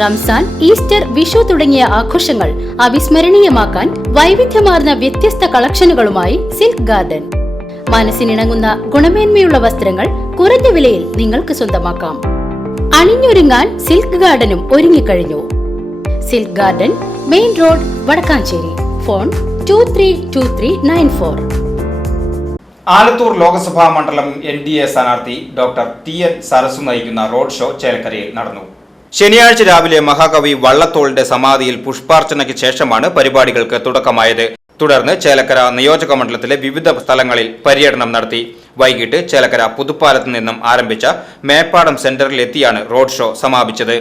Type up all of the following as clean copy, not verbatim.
Ramzan, Easter, Vishu തുടങ്ങിയ ആഘോഷങ്ങൾ അവിസ്മരണീയമാക്കാൻ വൈവിധ്യമാർന്ന വ്യത്യസ്ത കളക്ഷനുകളുമായി സിൽക്ക് ഗാർഡൻ. മനസ്സിനിണങ്ങുന്ന ഗുണമേന്മയുള്ള വസ്ത്രങ്ങൾ കുറഞ്ഞ വിലയിൽ നിങ്ങൾക്ക് സ്വന്തമാക്കാം. അണിഞ്ഞൊരുങ്ങാൻ സിൽക്ക് ഗാർഡനും ഒരുങ്ങിക്കഴിഞ്ഞു. Silk garden, main road, Vadakkanchery. Phone 232394. Alathur Lok Sabha മണ്ഡലം NDA സ്ഥാനാർത്ഥി ഡോക്ടർ TN സരസു നയിക്കുന്ന റോഡ് ഷോ ചേലക്കരയിൽ നടന്നു. ശനിയാഴ്ച രാവിലെ മഹാകവി വള്ളത്തോളിന്റെ സമാധിയിൽ പുഷ്പാർച്ചനയ്ക്ക് ശേഷമാണ് പരിപാടികൾക്ക് തുടക്കമായത്. തുടർന്ന് ചേലക്കര നിയോജക മണ്ഡലത്തിലെ വിവിധ സ്ഥലങ്ങളിൽ പര്യടനം നടത്തി. വൈകിട്ട് ചേലക്കര പുതുപ്പാലത്ത് നിന്നും ആരംഭിച്ച മേപ്പാടം സെന്ററിൽ എത്തിയാണ് റോഡ് ഷോ സമാപിച്ചത്.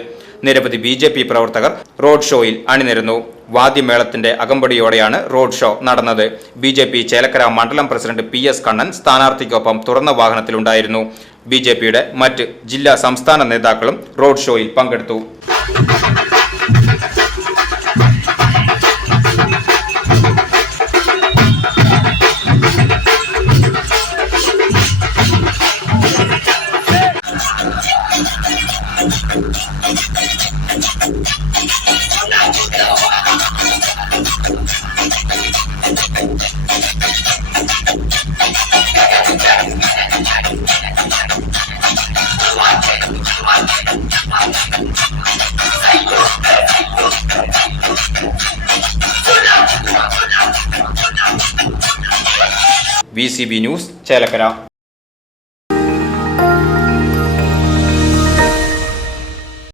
നിരവധി BJP പ്രവർത്തകർ റോഡ് ഷോയിൽ അണിനിരന്നു. വാദ്യമേളത്തിന്റെ അകമ്പടിയോടെയാണ് റോഡ് ഷോ നടന്നത്. BJP ചേലക്കര മണ്ഡലം പ്രസിഡന്റ് PS കണ്ണൻ സ്ഥാനാർത്ഥിക്കൊപ്പം തുറന്ന വാഹനത്തിലുണ്ടായിരുന്നു. BJPയുടെ മറ്റ് ജില്ലാ സംസ്ഥാന നേതാക്കളും റോഡ് ഷോയിൽ പങ്കെടുത്തു. VCB news Chelakkara.